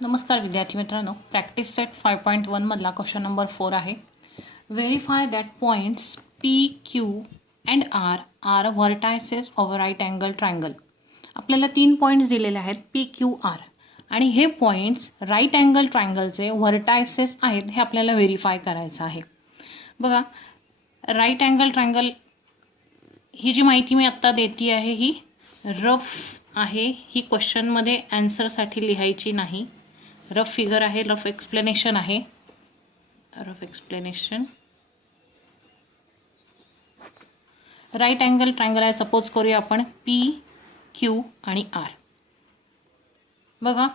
नमस्कार विद्यार्थी मित्रांनो, प्रॅक्टिस सेट 5.1 मधला क्वेश्चन नंबर 4 आहे. Verify that points P Q and R are vertices of right angle triangle. आपल्याला 3 पॉईंट्स दिलेले आहेत पी क्यू आर, आणि हे पॉईंट्स राईट अँगल ट्रायंगलचे व्हर्टायसेस आहेत हे आपल्याला व्हेरीफाय करायचं आहे. बघा, राईट अँगल ट्रायंगल ही जी माहिती मी आत्ता देते आहे ही रफ आहे, ही क्वेश्चनमध्ये आन्सरसाठी लिहायची नाही. रफ फिगर आहे, रफ एक्सप्लेनेशन आहे. Rough explanation right angle triangle आहे. सपोज करूया आपण पी क्यू आणि आर. बघा,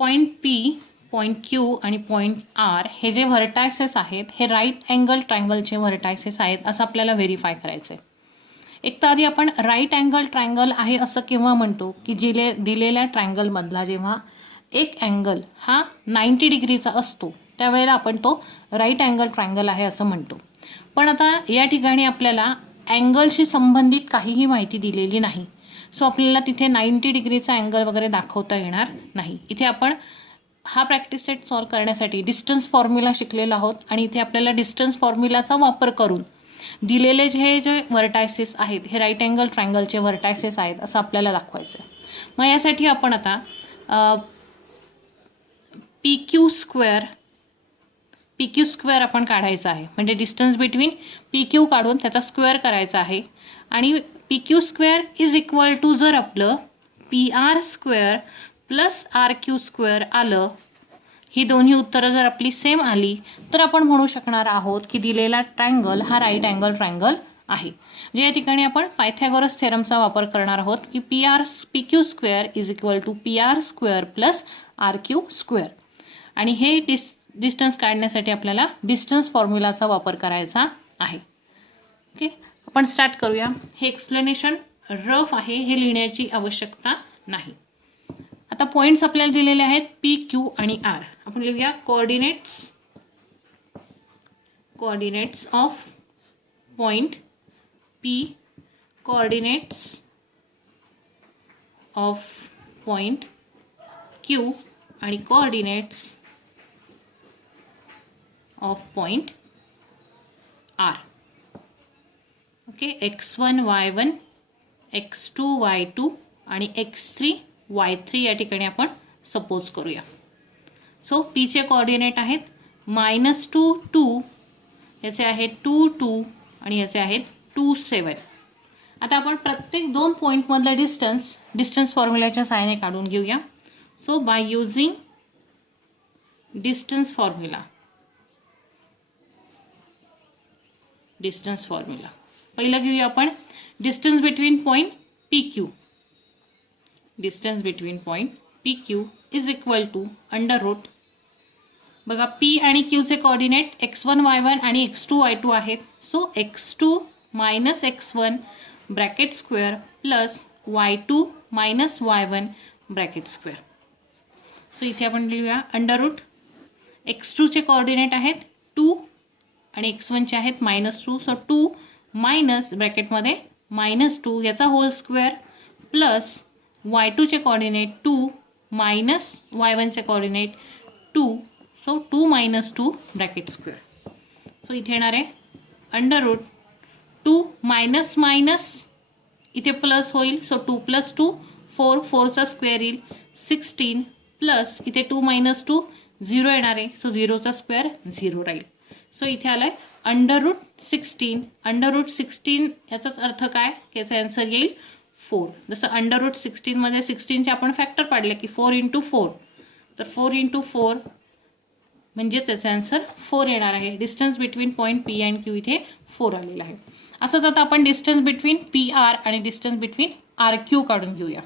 पॉईंट पी, पॉईंट क्यू आणि पॉईंट आर हे जे व्हर्टायसेस आहेत हे राईट अँगल ट्रायंगलचे व्हर्टायसेस आहेत असं आपल्याला व्हेरीफाय करायचं आहे. एक तर आधी आपण राईट अँगल ट्रायंगल आहे असं केव्हा म्हणतो की दिलेल्या ट्रायंगलमधला जेव्हा एक अँगल हा 90 डिग्रीचा असतो त्यावेळेला आपण तो राईट अँगल ट्रायंगल आहे असं म्हणतो. पण आता या ठिकाणी आपल्याला अँगलशी संबंधित काहीही माहिती दिलेली नाही, सो आपल्याला तिथे 90 डिग्रीचा अँगल वगैरे दाखवता येणार नाही. इथे आपण हा प्रॅक्टिस सेट सॉल्व करण्यासाठी डिस्टन्स फॉर्म्युला शिकलेलो आहोत, आणि इथे आपल्याला डिस्टन्स फॉर्म्युलाचा वापर करून दिलेले जे व्हर्टायसेस आहेत हे राईट अँगल ट्रायंगलचे व्हर्टायसेस आहेत असं आपल्याला दाखवायचं आहे. मग यासाठी आपण आता पी क्यू स्क्वेअर आपण काढायचा आहे. म्हणजे डिस्टन्स बिटवीन पी क्यू काढून त्याचा स्क्वेअर करायचा आहे. आणि P Q square is equal to, जर आपलं P R square plus R Q square आलं, ही दोन्ही उत्तरं जर आपली सेम आली तर आपण म्हणू शकणार आहोत की दिलेला ट्रायंगल हा राईट अँगल ट्रायंगल आहे. जे या ठिकाणी आपण पायथागोरस थेरमचा वापर करणार आहोत की P Q square is equal to P R square plus R Q square. आणि हे डिस्टन्स काढण्यासाठी आपल्याला डिस्टन्स फॉर्म्युलाचा वापर करायचा आहे. ओके, आपण स्टार्ट करूया. हे एक्सप्लेनेशन रफ आहे, हे लिहिण्याची आवश्यकता नाही. आता पॉईंट्स आपल्याला दिलेले आहेत पी क्यू आणि आर. आपण लिहूया coordinates of point P, coordinates of point Q आणि coordinates of point R. Okay, x1 y1, x2 y2 आणि x3 y3 या ठिकाणी आपण सपोज करूया. सो पी चे कोऑर्डिनेट आहेत -2 2, याचे आहेत 2 2 आणि याचे आहेत 2 7. आता आपण प्रत्येक 2 पॉईंटमधलं डिस्टन्स फॉर्म्युलाच्या सहाय्याने काढून घेऊया. So by using distance formula, पहिलं घेऊया आपण distance between point P Q. Distance between point P Q is equal to under root. बघा, पी आणि क्यूचे कोऑर्डिनेट x1 y1 आणि x2 y2 आहेत. So x2 minus x1 bracket square plus y2 minus y1 bracket square. So इथे आपण लिहूया under route. x2 चे coordinate आहेत 2 आणि x1 चे आहेत -2. सो 2 मायनस ब्रॅकेटमध्ये -2 याचा होल स्क्वेअर प्लस y2 चे कोऑर्डिनेट 2 मायनस y1 चे coordinate 2. So 2 minus 2 bracket square. So इथे येणार आहे अंडर रूट 2 मायनस मायनस इथे प्लस होईल. सो 2 प्लस 2 4, 4चा स्क्वेअर येईल 16 प्लस इथे 2 मायनस 2 0 येणार आहे. सो 0चा स्क्वेअर 0 राहील. सो इथे आलाय अंडर रूट 16. अंडर रूट 16 याचाच अर्थ काय की याचा आन्सर येईल 4. जसं अंडर रूट 16 मध्ये 16चे आपण फॅक्टर पाडले की 4 × 4, तर 4 × 4 म्हणजेच याचा आन्सर 4 येणार आहे. Distance between point P and Q इथे 4 आलेला आहे. असंच आता आपण डिस्टन्स बिटवीन पी आर आणि डिस्टन्स बिटवीन आर क्यू काढून घेऊया.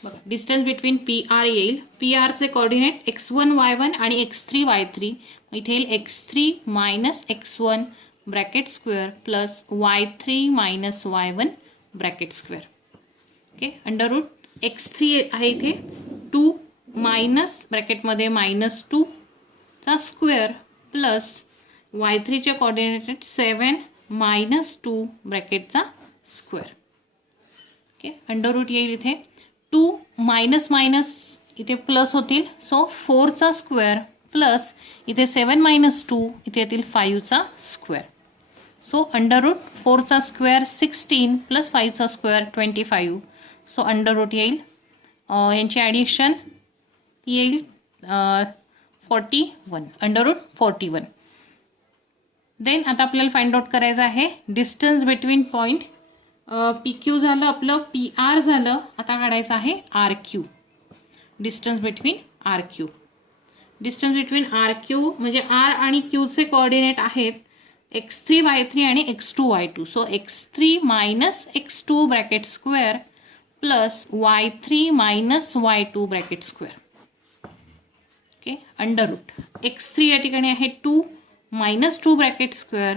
बघा, डिस्टन्स बिटवीन पी आर येईल, पी आरचे कोऑर्डिनेट x1 y1 आणि x3 y3. इथे येईल x3 minus x1 bracket square plus y3 minus y1 bracket square. Okay, under root x3 आहे इथे 2 मायनस ब्रॅकेटमध्ये -2 चा स्क्वेअर प्लस y3 चे कोऑर्डिनेट 7 -2 ब्रॅकेटचा स्क्वेअर. ओके, अंडर रूट येईल इथे 2 मायनस मायनस इथे प्लस होतील. सो 4चा स्क्वेअर प्लस इथे 7 मायनस 2 इथे येतील 5चा स्क्वेअर. सो अंडर रूट 4चा स्क्वेअर 16 प्लस 5चा स्क्वेअर 25. सो अंडर रूट येईल यांची ॲडिशन येईल 41 अंडर रूट 41. देन आता आपल्याला फाइंड आउट करायचं आहे distance between point P Q झालं आपलं, पी आर झालं. आता काढायचं आहे R Q. Distance between R Q. Distance between R Q म्हणजे आर आणि क्यूचे कोऑर्डिनेट आहेत x3 y3 आणि x2 y2. So x3 minus x2 bracket square plus y3 minus y2 bracket square. Okay under root x3 या ठिकाणी आहे 2 minus 2 bracket square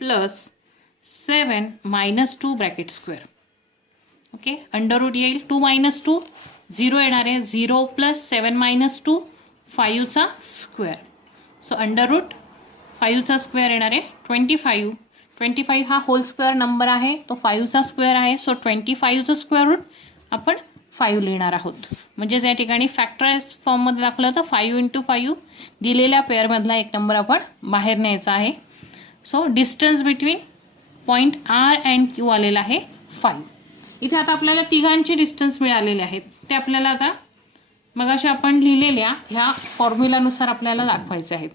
plus 7 minus 2 bracket square. Okay under root येईल 2 minus 2 0 येणार आहे. 0 plus 7 minus 2 5चा square. So under root 5चा square येणार आहे 25. 25 हा होल स्क्वेअर नंबर आहे, तो 5चा स्क्वेअर आहे. सो 25चं स्क्वेअर रूट आपण 5 लिहिणार आहोत. म्हणजेच या ठिकाणी फॅक्टराइज फॉर्ममध्ये दाखवलं तर 5 इंटू 5 दिलेल्या पेअरमधला एक नंबर आपण बाहेर न्यायचा आहे. So distance between point R and Q आलेला आहे 5. इथे आता आपल्याला तिघांचे डिस्टन्स मिळालेले आहेत. ते आपल्याला आता मगाशी आपण लिहिलेल्या ह्या फॉर्म्युलानुसार आपल्याला दाखवायचे आहेत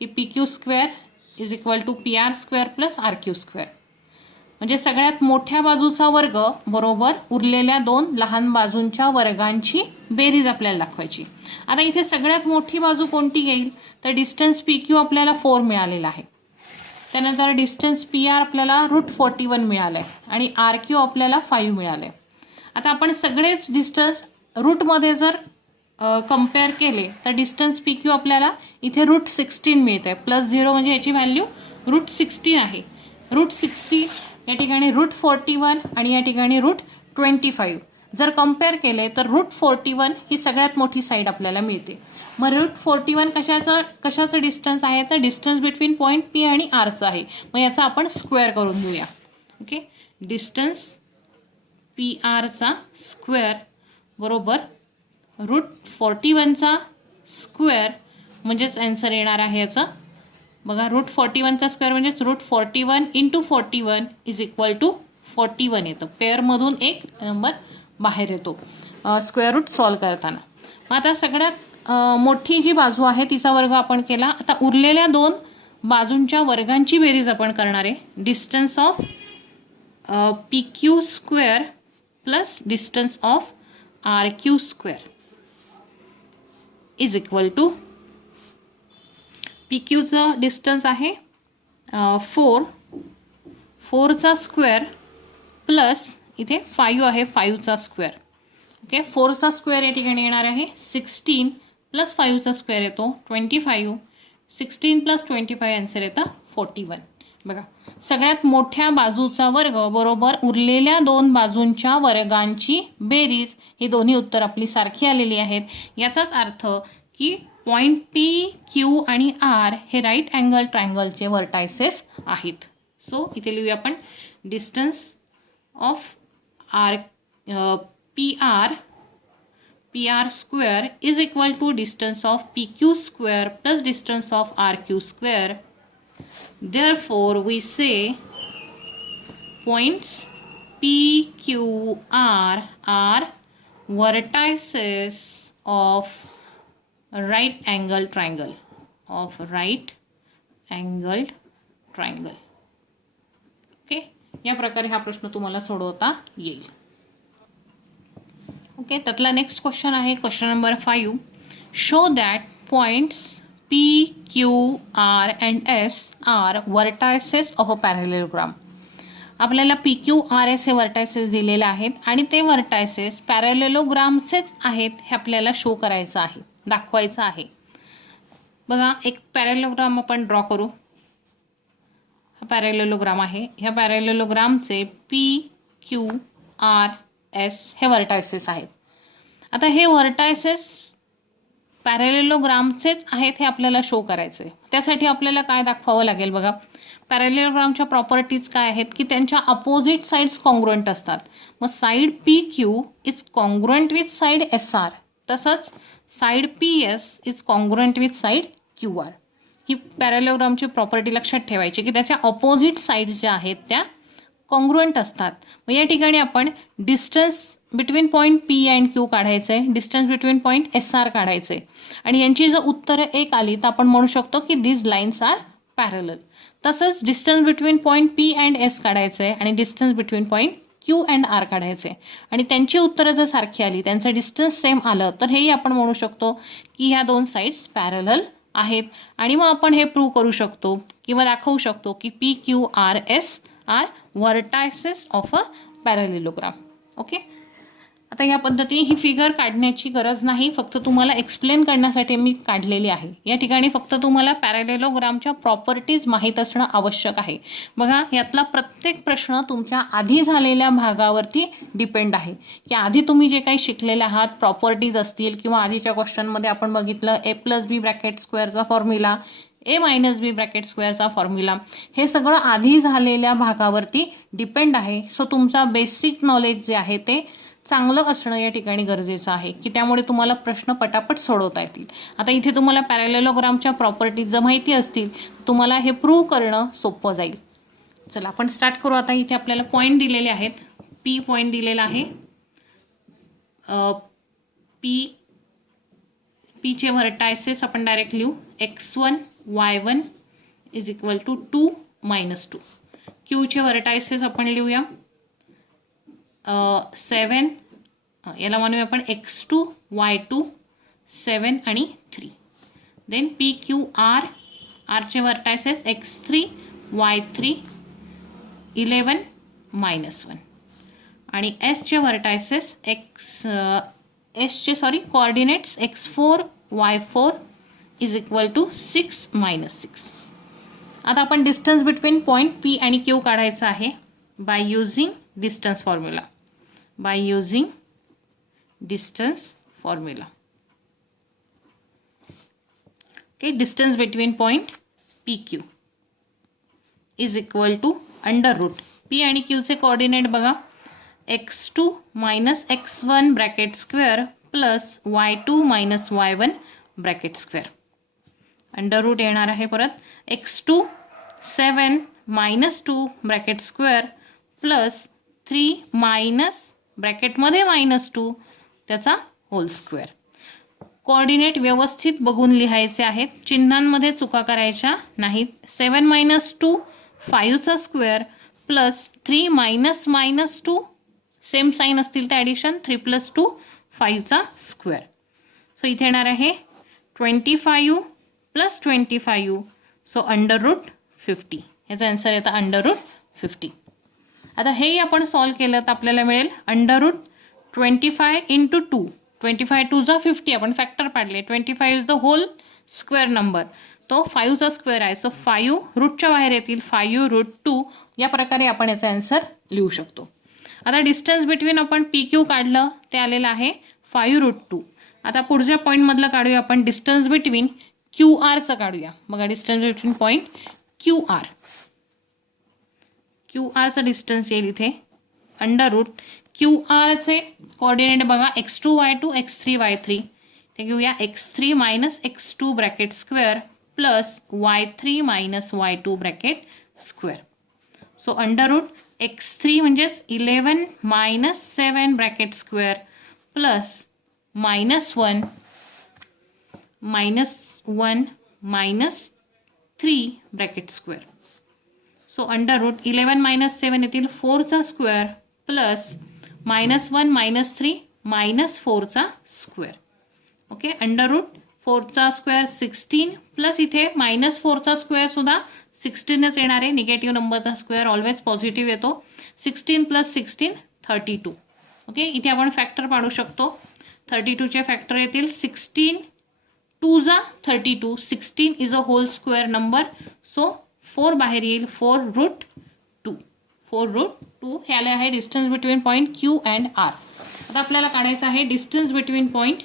की P Q square is equal to P R square plus R Q square. म्हणजे सगळ्यात मोठ्या बाजूचा वर्ग बरोबर उरलेल्या 2 लहान बाजूंच्या वर्गांची बेरीज आपल्याला दाखवायची. आता इथे सगळ्यात मोठी बाजू कोणती येईल तर डिस्टन्स पी क्यू आपल्याला 4 मिळालेला आहे. त्यानंतर डिस्टन्स पी आर आपल्याला √41 मिळालं आहे आणि आर क्यू आपल्याला 5 मिळालं आहे. आता आपण सगळेच डिस्टन्स रूटमध्ये जर कम्पेअर केले तर डिस्टन्स पी क्यू आपल्याला इथे √16 मिळत आहे. प्लस 0 म्हणजे याची व्हॅल्यू √16 आहे. √16 या ठिकाणी √41 आणि या ठिकाणी √25 जर कम्पेअर केले तर √41 ही सगळ्यात मोठी साईड आपल्याला मिळते. मग √41 कशाचं डिस्टन्स आहे तर डिस्टन्स बिटवीन पॉईंट पी आणि आरचं आहे. मग याचा आपण स्क्वेअर करून घेऊया. ओके डिस्टन्स पी आरचा स्क्वेअर बरोबर √41चा स्क्वेअर म्हणजेच आन्सर येणार आहे याचं. बघा √41चा स्क्वेअर म्हणजेच √41 इंटू 41 इज इक्वल टू 41 येतं. पेअरमधून एक नंबर बाहेर येतो स्क्वेअर रूट सॉल्व करताना. मग आता सगळ्यात मोठी जी बाजू आहे तिचा वर्ग आपण केला. आता उरलेल्या 2 बाजूंच्या वर्गांची बेरीज आपण करणार आहे. Distance of P Q square plus distance of R Q square is equal to P क्यूचं डिस्टन्स आहे 4चा स्क्वेअर प्लस इथे 5 आहे 5चा स्क्वेअर. ओके 4चा स्क्वेअर या ठिकाणी येणार आहे 16 प्लस 5चा स्क्वेअर येतो 25. 16 प्लस 25 आन्सर येतं 41. बघा सगळ्यात मोठ्या बाजूचा वर्ग बरोबर उरलेल्या 2 बाजूंच्या वर्गांची बेरीज ही दोन्ही उत्तर आपली सारखी आलेली आहेत. याचाच अर्थ की पॉईंट पी क्यू आणि आर हे राईट अँगल ट्रायंगलचे वर्टायसेस आहेत. सो इथे लिहूया आपण distance of R P R square is equal to distance of P Q square plus distance of R Q square. Therefore, we say points P, Q, R are vertices of right angled triangle. Okay या प्रकारे हा प्रश्न तुम्हाला सोडवता येईल. Okay त्यातला next question आहे question number 5. Show that points P, Q, R and S are vertices of a parallelogram. आपल्याला P, Q, R, S हे वर्टायसेस दिलेले आहेत आणि ते वर्टायसेस पॅरेलेलोग्रामचेच आहेत हे आपल्याला शो करायचं आहे, दाखवायचं आहे. बघा एक पॅरेलेलोग्राम आपण ड्रॉ करू. हा पॅरेलेलोग्राम आहे. ह्या पॅरेलेलोग्रामचे P, Q, R, S हे वर्टायसेस आहेत. आता हे वर्टायसेस पॅरेलेलोग्रामचेच आहेत हे आपल्याला शो करायचे. त्यासाठी आपल्याला काय दाखवावं लागेल बघा. पॅरेलेलोग्रामच्या प्रॉपर्टीज काय आहेत की त्यांच्या अपोजिट साइड्स कॉन्ग्रुएंट असतात. मग side P Q is congruent with side S R तसंच side PS is congruent with side QR. ही पॅरॅलोग्रामची प्रॉपर्टी लक्षात ठेवायची की त्याच्या ऑपोजिट साईड ज्या आहेत त्या कॉन्ग्रुएंट असतात. मग या ठिकाणी आपण distance between point P and Q काढायचं आहे, डिस्टन्स बिटवीन पॉईंट SR काढायचं आहे आणि यांची जर उत्तरं एक आली तर आपण म्हणू शकतो की दिस लाईन्स आर पॅरलल. तसंच distance between point P and S काढायचं आहे आणि distance between point Q and R काढायचे आणि त्यांची उत्तरं जर सारखी आली, त्यांचं डिस्टन्स सेम आलं तर हेही आपण म्हणू शकतो की ह्या दोन साईड्स पॅरलल आहेत. आणि मग आपण हे प्रूव्ह करू शकतो किंवा दाखवू शकतो की PQRS are vertices of a parallelogram. Okay, आता या पद्धतीने ही फिगर काढण्याची गरज नाही, फक्त तुम्हाला एक्सप्लेन करण्यासाठी मी काढलेली आहे. या ठिकाणी फक्त तुम्हाला पॅरलेलोग्रामच्या प्रॉपर्टीज माहीत असणं आवश्यक आहे. बघा, यातला प्रत्येक प्रश्न तुमच्या आधी झालेल्या भागावरती डिपेंड आहे की आधी तुम्ही जे काही शिकलेले आहात, प्रॉपर्टीज असतील किंवा आधीच्या क्वेश्चनमध्ये आपण बघितलं A+B ब्रॅकेट स्क्वेअरचा फॉर्म्युला, A-B ब्रॅकेट स्क्वेअरचा फॉर्म्युला, हे सगळं आधी झालेल्या भागावरती डिपेंड आहे. सो तुमचा बेसिक नॉलेज जे आहे ते चांगलं असणं या ठिकाणी गरजेचं आहे की त्यामुळे तुम्हाला प्रश्न पटापट सोडवता येतील. आता इथे तुम्हाला पॅरलेलोग्रामच्या प्रॉपर्टीज जर माहिती असतील तुम्हाला हे प्रूव्ह करणं सोपं जाईल. चला आपण स्टार्ट करू. आता इथे आपल्याला पॉईंट दिलेले आहेत. P पॉईंट दिलेला आहे. Pचे व्हर्टायसेस आपण डायरेक्ट लिहू. x1 y1 is equal to 2 - 2. Qचे व्हर्टायसेस आपण लिहूया 7, याला म्हणूया आपण x2 y2 7 आणि 3. Then PQR, Rचे vertices x3 y3 11 - 1 आणि Sचे vertices coordinates x4 y4 is equal to 6 - 6. आता आपण डिस्टन्स बिटवीन पॉईंट P आणि Q काढायचं आहे by using distance formula. Okay, distance between point PQ is equal to under root P आणि Q चे coordinate बघा x2 - x1 bracket square plus y2 - y1 bracket square. Under root येणार आहे परत x2 7 - 2 bracket square plus 3 ब्रॅकेटमध्ये -2 त्याचा hole square. Coordinate व्यवस्थित बघून लिहायचे आहेत, चिन्हांमध्ये चुका करायच्या नाहीत. 7 - 2 5चा स्क्वेअर प्लस 3 - 2 सेम साईन असतील तर ॲडिशन 3 + 2 5चा स्क्वेअर. सो इथे येणार आहे 25 + 25 सो अंडर रूट 50. याचा आन्सर येतं अंडर रूट 50. आता हे आपण सॉल्व्ह केलं तर आपल्याला मिळेल अंडर रूट 25 × 2. 25 2 जा 50 आपण फॅक्टर पाडले. 25 is the whole square number, तो 5चा स्क्वेअर आहे. सो 5 रूटच्या बाहेर येतील 5 √ 2. या प्रकारे आपण याचा आन्सर लिहू शकतो. आता डिस्टन्स बिटवीन आपण PQ काढलं ते आलेलं आहे 5 √ 2. आता पुढच्या पॉईंटमधलं काढूया आपण डिस्टन्स बिटवीन QRचं काढूया. बघा डिस्टन्स बिटवीन पॉईंट QRचं डिस्टन्स येईल इथे अंडर रूट QRचे कोऑर्डिनेट बघा x2 y2 x3 y3. ते घेऊया x3 - x2 bracket square plus y3 - y2 bracket square. So under root x3 म्हणजेच 11 - 7 bracket square plus -1 -3 bracket square. So under root 11 - 7 येतील 4चा square plus -1 -3 -4चा square. Okay, under root 4चा square 16 plus इथे -4चा square सुद्धा 16च येणार आहे. निगेटिव्ह नंबरचा स्क्वेअर ऑलवेज पॉझिटिव्ह येतो. 16 + 16 32. ओके, इथे आपण फॅक्टर पाडू शकतो. 32चे फॅक्टर येतील 16 2 जा 32. 16 is a whole square number. So 4 बाहेर येईल 4 √ 2. 4 √ 2 हे आले आहे distance between point Q and R. आता आपल्याला काढायचं आहे डिस्टन्स बिटवीन पॉईंट.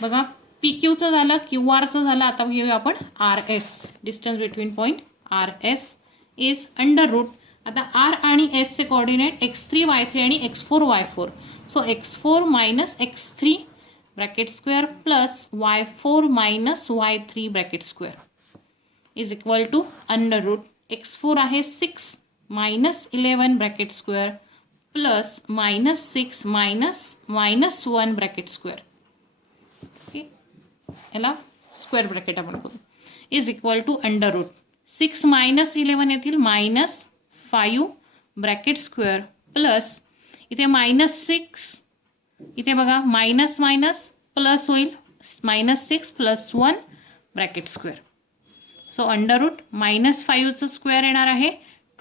बघा PQचं झालं, QRचं झालं. आता घेऊया आपण RS. Distance between point RS is under root. आता R आणि S चे कोऑर्डिनेट x3 y3 आणि x4 y4. So x4 - x3 bracket square plus y4 minus y3 bracket square is equal to under root x4 आहे 6 minus 11 bracket square plus -6 minus 1 bracket square. Okay, याला square bracket आपण करू. Is equal to under root 6 minus 11 येतील -5 bracket square plus इथे -6 इथे बघा minus minus plus होईल -6 plus 1 bracket square. So under root -5चं स्क्वेअर येणार आहे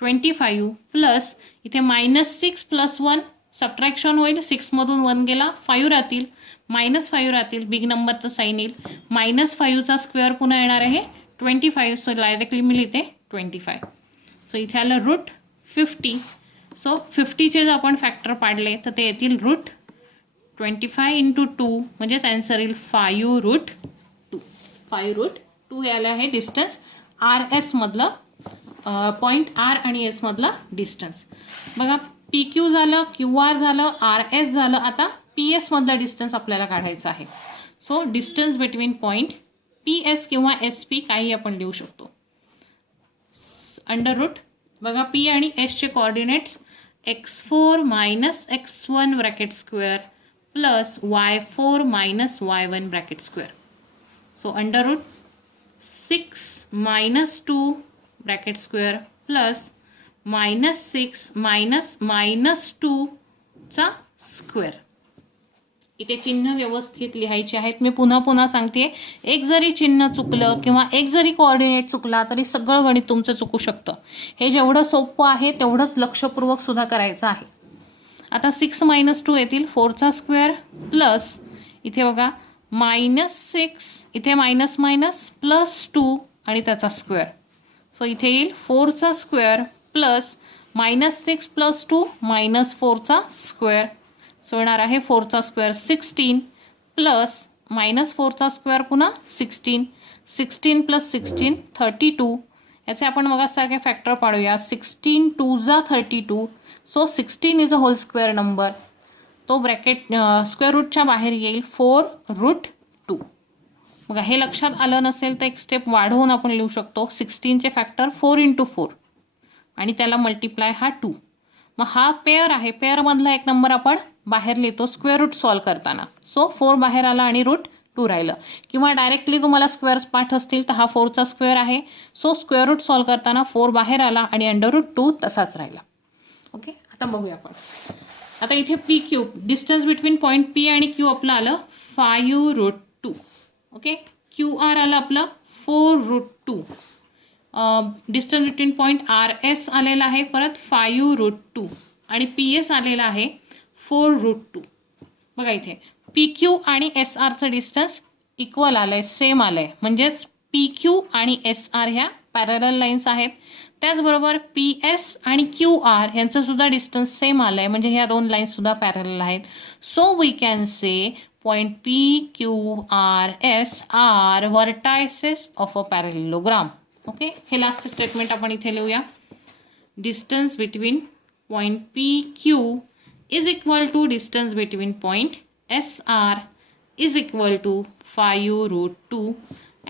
25 प्लस इथे -6 प्लस 1 सबट्रॅक्शन होईल 6 मधून 1 गेला 5 राहतील -5 राहतील बिग नंबरचं साईन येईल -5चा स्क्वेअर पुन्हा येणार आहे 25. सो डायरेक्टली मी लिहिते 25. सो इथे आलं रूट 50. सो 50चे जर आपण फॅक्टर पाडले तर ते येतील रूट 25 इंटू 2 म्हणजेच आन्सर येईल 5 रूट 2. 5 रूट 2 हे आलं आहे डिस्टन्स आर एस मधलं पॉईंट आर आणि एस मधलं डिस्टन्स. बघा पी क्यू झालं क्यू आर झालं आर एस झालं. आता पी एस मधलं डिस्टन्स आपल्याला काढायचं आहे. So distance between point P S किंवा एस पी काही आपण लिहू शकतो. अंडर रूट बघा पी आणि एसचे coordinates x4 minus x1 bracket square plus y4 minus y1 bracket square. So under root 6 minus 2 bracket square plus -6 minus 2चा square. इथे चिन्ह व्यवस्थित लिहायचे आहेत. मी पुन्हा सांगते, एक जरी चिन्ह चुकलं किंवा एक जरी कोऑर्डिनेट चुकला तरी सगळं गणित तुमचं चुकू शकतं. हे जेवढं सोपं आहे तेवढंच लक्षपूर्वक सुद्धा करायचं आहे. आता 6 मायनस 2 येतील 4चा स्क्वेअर प्लस इथे बघा -6 इथे मायनस प्लस 2 आणि त्याचा स्क्वेअर. सो इथे येईल 4चा स्क्वेअर प्लस -6 प्लस 2 -4चा स्क्वेअर. सो येणार आहे 4चा स्क्वेअर 16 प्लस -4चा स्क्वेअर पुन्हा 16 प्लस 16 32. याचे आपण मगासारखे फॅक्टर पाडूया. 16 2 32. So 16 is a whole square number. तो ब्रॅकेट स्क्वेअर रूटच्या बाहेर येईल 4 रूट 2. बघा हे लक्षात आलं नसेल तर एक स्टेप वाढवून आपण लिहू शकतो. 16चे फॅक्टर 4 इंटू 4 आणि त्याला मल्टिप्लाय हा 2. मग हा पेअर आहे. पेअरमधला एक नंबर आपण बाहेर लिहितो स्क्वेअर रूट सॉल्व करताना. सो 4 बाहेर आला आणि रूट 2 राहिलं. किंवा डायरेक्टली तुम्हाला स्क्वेअर्स पाठ असतील तर हा 4चा स्क्वेअर आहे. सो स्क्वेअर रूट सॉल्व करताना 4 बाहेर आला आणि अंडर रूट 2 तसाच राहिला. ओके, आता बघूया आपण. आता इथे P Q distance between point P आणि क्यू आपलं आलं 5 रूट 2. ओके, क्यू आर आलं आपलं 4 root 2. Distance between point R S आलेला आहे परत 5 रूट 2 आणि पी एस आलेला आहे 4 रूट 2. बघा इथे पी क्यू आणि एस आरचं डिस्टन्स इक्वल आलंय सेम आलंय म्हणजेच पी क्यू आणि एस आर ह्या पॅरलल लाईन्स आहेत. त्याचबरोबर पी एस आणि क्यू आर यांचं सुद्धा डिस्टन्स सेम आलंय म्हणजे ह्या दोन लाईन्स सुद्धा पॅरलल आहेत. So we can say point P Q R S are vertices of a parallelogram. Okay, हे लास्ट स्टेटमेंट आपण इथे लिहूया. Distance between point P Q is equal to distance between point SR is equal to 5 root 2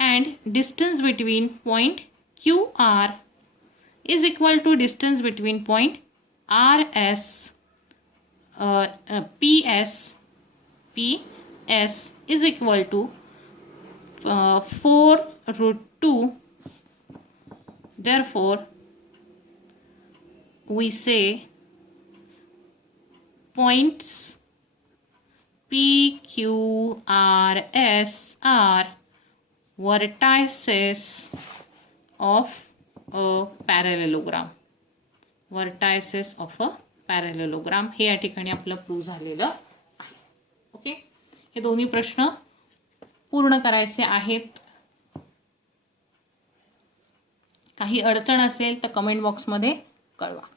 and distance between point QR is equal to distance between point RS PS is equal to 4 root 2. Therefore we say points P, Q, R, S are vertices of a parallelogram. Vertices of a parallelogram. हे या ठिकाणी आपलं prove झालेलं आहे. Okay, हे दोन्ही प्रश्न पूर्ण करायचे आहेत. काही अडचण असेल तर कमेंट बॉक्समध्ये कळवा.